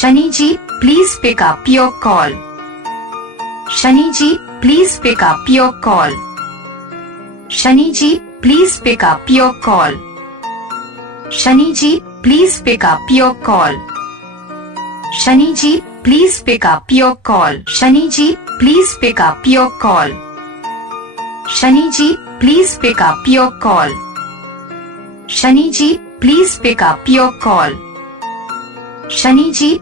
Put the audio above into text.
Shani ji, please pick up your call. Shani ji, please pick up your call. Shani ji, please pick up your call. Shani ji, please pick up your call. Shani ji, please pick up your call. Shani ji, please pick up your call. Shani ji, please pick up your call. Shani ji, please pick up your call. Shani ji,